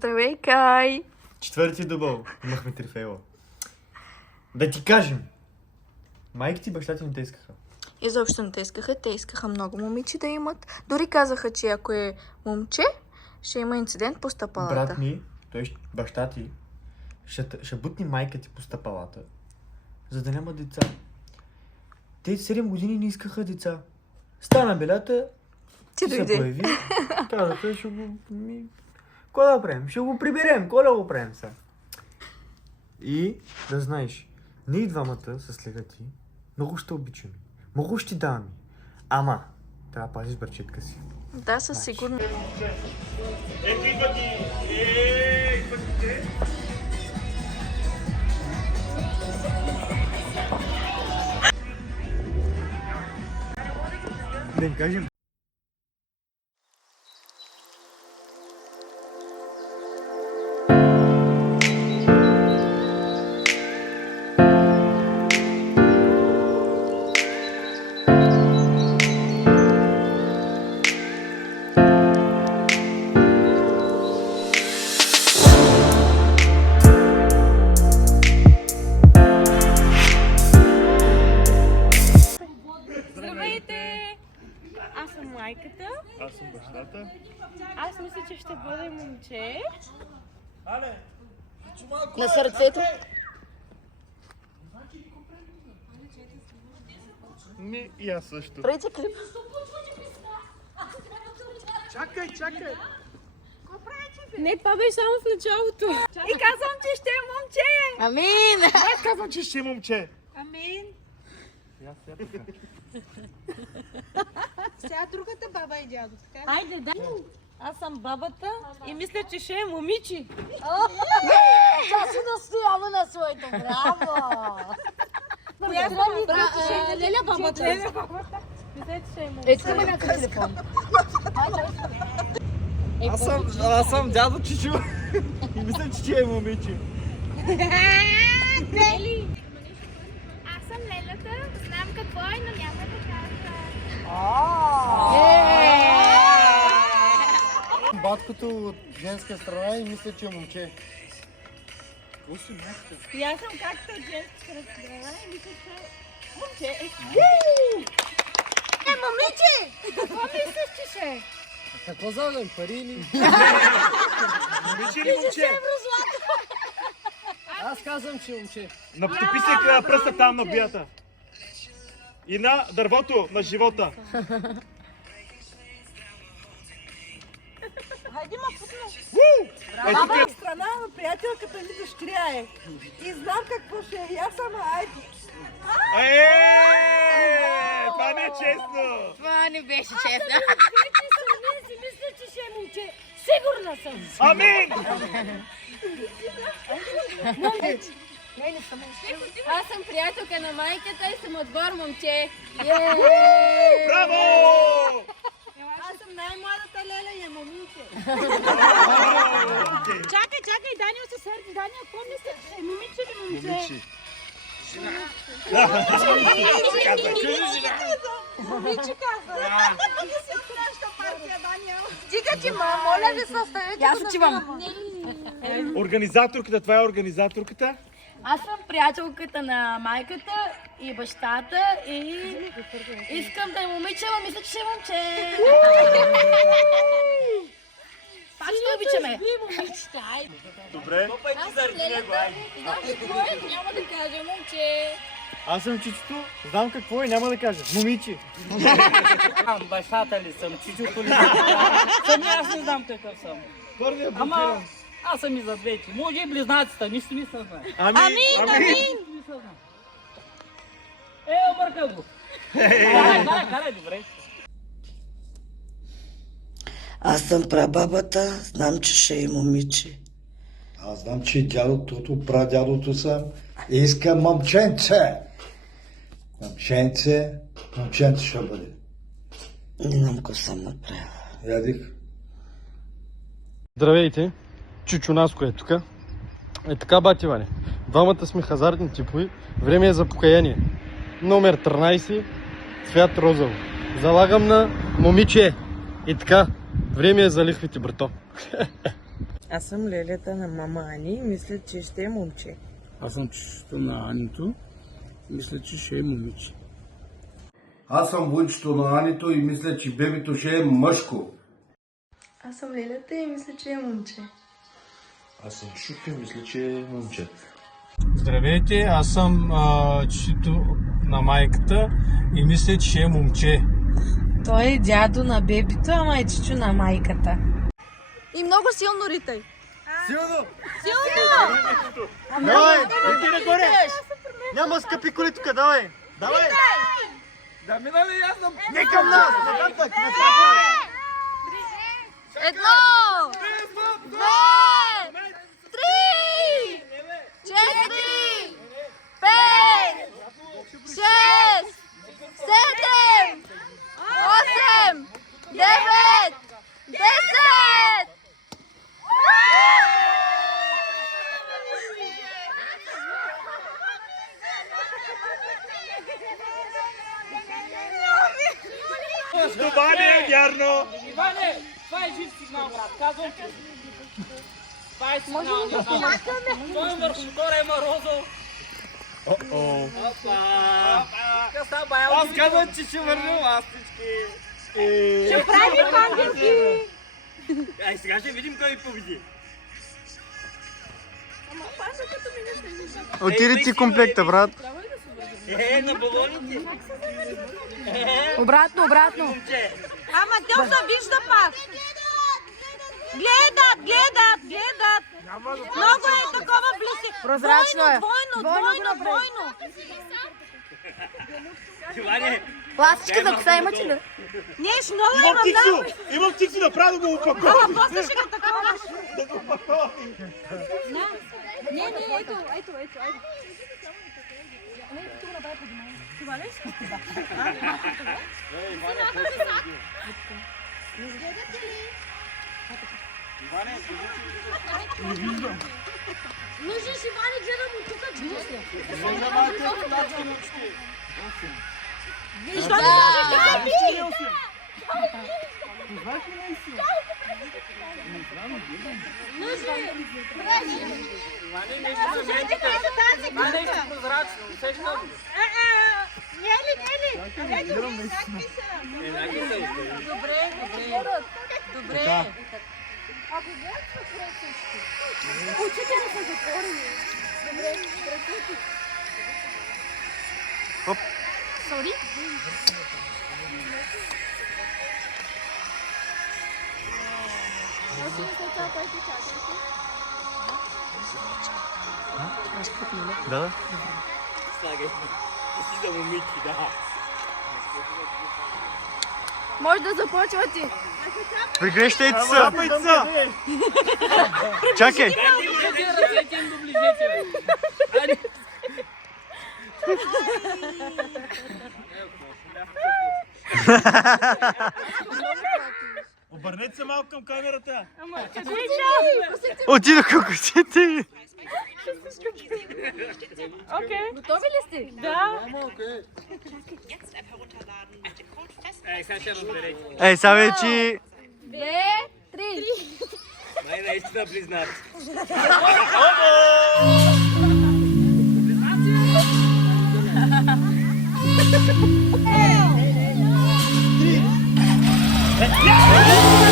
Здравей, Кай! Четвърти дубъл. Имахме трифейла. Да ти кажем. Майка ти и баща ти не те искаха. Изобщо не те искаха. Те искаха много момиче да имат. Дори казаха, че ако е момче, ще има инцидент по стъпалата. Брат ми, баща ти, ще бутни майка ти по стъпалата, за да няма деца. Те 7 години не искаха деца. Стана белята, Ти се дойде. появи, казаха, ще го... Кой да го правим? Ще го приберем, кой да го правим сега? И да знаеш, ние двамата с лега ти много ще обичаме, много ще даваме. Ама, трябва да пазиш бърчетка си. Да, със сигурност. Да им кажем. Здравейте! Аз съм майката. Аз съм бащата. Аз мисля, че ще бъде момче. На сърцето. Не, и аз също. Правите клип. Чакай! Не, това беше само в началото. И казвам, че ще е момче! Амин! Аз казвам, че ще е момче. Амин! Сега другата баба и дядо, така ли? Айде, дай! Аз съм бабата и мисля, че ще е момичи. Тя си настоява на своето, браво! Леля бабата. Мисля, че ще е момче. Искаме на телефон. Аз съм дядо Чичо и мисля, че ти е момиче. Аз съм Лелята, знам какво е, но няма да кажа. Баткото от женска страна и мисля, че е момче. И аз съм както от женската разграна и мисля, че е момче. Какво мислиш, че ще е? Какво заведем? Пари или? Момиче или момче? Аз казвам, че е момче. Натопи се пръста там на бията. И на дървото на живота. Хайде ма пусна. Е, тук Страна на приятелката ми дъщеря е. И знам какво ще е. Аз съм айде. Това не е честно. Това не беше честно. Двете страни си мисля, че ще е момче. Сигурна съм. Амин! Аз съм приятелка на майката и съм отбор момче. Браво! Аз съм най-младата Леля и е момиче. Чакай, Даниел се сърди. Даниел, какво мисля, че е момиче или момче? Момиче каза. Не си от нашата партия, Даниел. Стига ти, моля ви, съставете. Аз отивам. Организаторката, това е организаторката. Аз съм приятелката на майката и бащата и искам да е момиче, но мисля, че ще е момче. Пак ще обичаме. Добре. Аз съм Лелята. Знам какво е, няма да кажа момче. Аз съм Чичото, знам какво е, няма да кажа. Момиче. Бащата ли съм, чичото ли съм? Сами аз не знам какъв съм. Първият Ама аз съм и за двете. Може и близнаците, нищо не се знае. Амин! Не се знае. Обърка го. Карай, добре. Аз съм прабабата, знам, че ще е момиче. Аз знам, че дядото, прадядото съм. Искам момченце. Момченце ще бъде. Не знам какво съм направила. Ядих. Здравейте, Чичо Наско е тук. Е така, бати Ваня. Двамата сме хазартни типови. Време е за покаяние. Номер 13, цвят розово. Залагам на момиче. И така, време е за лихвите, брато. Аз съм лелята на мама Ани и мисля, че ще е момче. Аз съм чичото на Анито. Мисля, че ще е момиче. Аз съм войчето на Анито и мисля, че бебето ще е мъжко. Аз съм Лилята и мисля, че е момче. Аз съм Шука и мисля, че е момче. Здравейте, аз съм чичото на майката и мисля, че ще е момче. Той е дядо на бебето, ама е чичо на майката. И много силно ритай. Силно! Силно! Давай! Лети нагоре! Няма скъпи коли тук, давай! Давай! Да мина ли ясно? Не към нас! Нататък! Едно! Две! Три! Четири! Пет! Шест! Седем! Осем! Девет! Десет! Това не е вярно! Иване, това е жив сигнал, брат. Казвам ти. Това е сигнал. Той върху мотора има розов. Аз казвам, че ще върна ластички. Ще прави панкетки! Ай, сега ще видим кой победи. Отиди си комплекта, брат. На балоните. Обратно, обратно. Ама тя се вижда пак. Гледат. Много е такова близко. Прозрачно е. Двойно. Ластичка за коса имате ли? Неш, много има. Имам тиксо, направо го упаковам. Ама после ще го таковаш. Да го упаковам. Можеш Иване, гледам от тук, че Защо не можеш да кажи? Това нещо прозрачно. Усещам. Добре. Да. Може да започвате. Пригрещайте се! Чакай! Ръцете им доближете, бе. Обърнете се малко към камерата. Отидоха косите. Готови ли сте? Ей, сега ще разберете. Ей, сега вече... Две, три. Май наистина близнаци. Yeah!